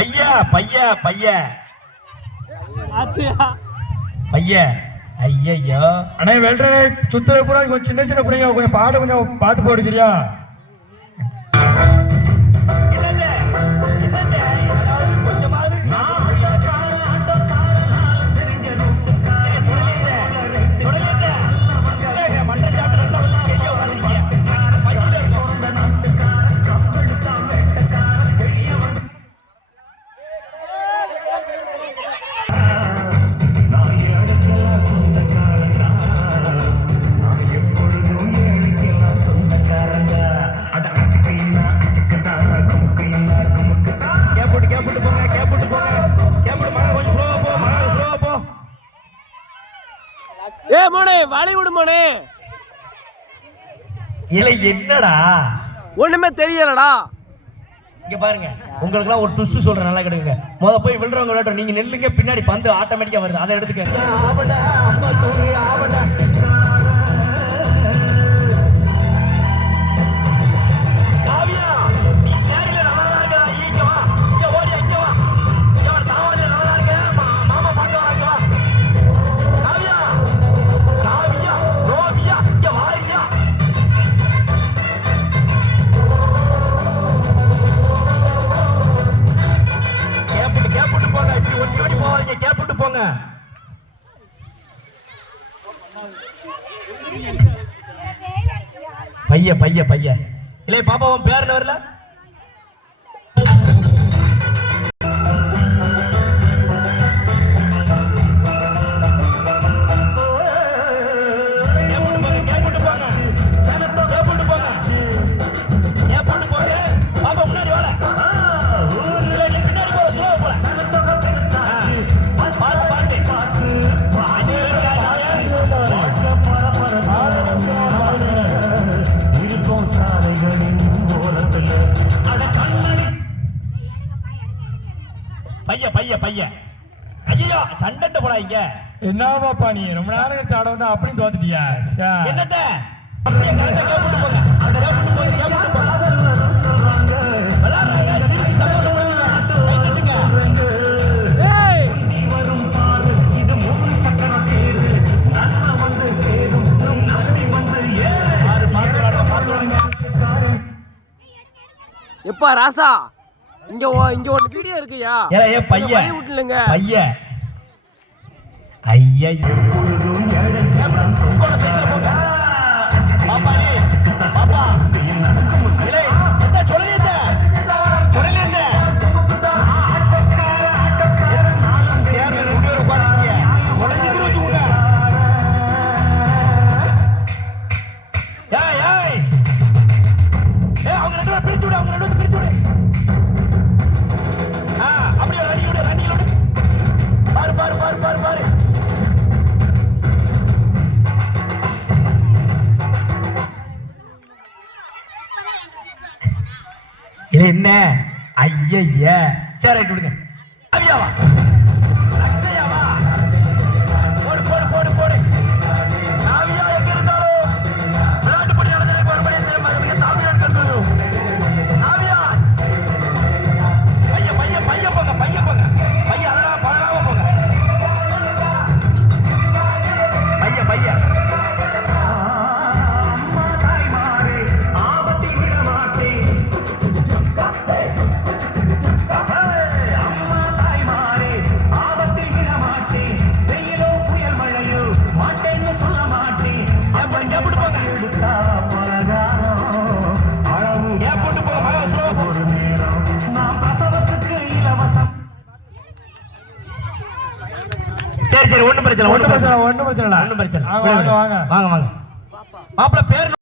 பைய பைய பைய பைய ஐயோ அண்ணே வெல்றே சுத்துற பூரா கொஞ்சம் சின்ன சின்ன பிள்ளைங்க கொஞ்சம் பாடு கொஞ்சம் பார்த்து போடு சரியா? ஏ மோனே வாலி விடு மோனே. இல்லை என்னடா ஒண்ணுமே தெரியலடா. இங்க பாருங்க, உங்களுக்கு எல்லாம் ஒரு ட்விஸ்ட் சொல்றேன், நல்லா கேளுங்க. முத போய் விழுறவங்க விளையாட்டு, நீங்க நெல்லுங்க, பின்னாடி பந்து ஆட்டோமேட்டிக்கா வருது, அதை எடுத்துக்க. போங்க பைய பைய பைய இல்லை பாப்பாவும் பேர்ல வரல. பைய பைய பைய ஐயோ சண்டை போடாதீங்க. என்ன பாப்பா நீ ரொம்ப நேரம் கழிச்சு ஆட வந்து அப்படியும் தோத்துட்டியா? என்னத்த கேட்டு போங்க, அந்த கேட்டு போய் கேட்டு போங்க. எப்பா ராசா இங்க இங்க ஒரு வீடியோ இருக்குயா. ஏ பைய வழி விட்டுலங்க பைய ஐயா எப்பொழுதும் பாப்பா நீ பாப்பா இல்லை என்ன சொல்லுங்க சொல்லுங்க யாரு ரெண்டு பேரும் உட்கார்ந்தீங்க உடஞ்சு குருச்சுங்க. ஏய் ஏய் ஏய் அவங்க ரெண்டு பேரும் பிரிச்சு விடு, அவங்க ரெண்டு பேரும் பிரிச்சு விடு. அப்படியே ரன்னி விடு, ரன்னி விடு. பாரு பாரு பாரு பாரு பாரு. இது என்ன ஐயா? சரி ரைட் விடுங்க. அவியாவா அச்சையாவா போடு போடு போடு போடு. நாவியா எங்க இருந்தாலும் விளையாட்டு போட்டி நடந்தது மறுபடியும் தாவியா எடுக்கிறது. நாவியா பைய பைய பைய போங்க, பைய போங்க, பைய அதெல்லாம் பழகாம போங்க. பைய பைய சரி சரி ஒண்ணும் பிரச்சனை ஒண்ணும் பிரச்சனை ஒண்ணும் பிரச்சனை ஒண்ணும் பிரச்சனை. வாங்க வாங்க வாங்க வாங்க. மாப்பிள்ளை பேர்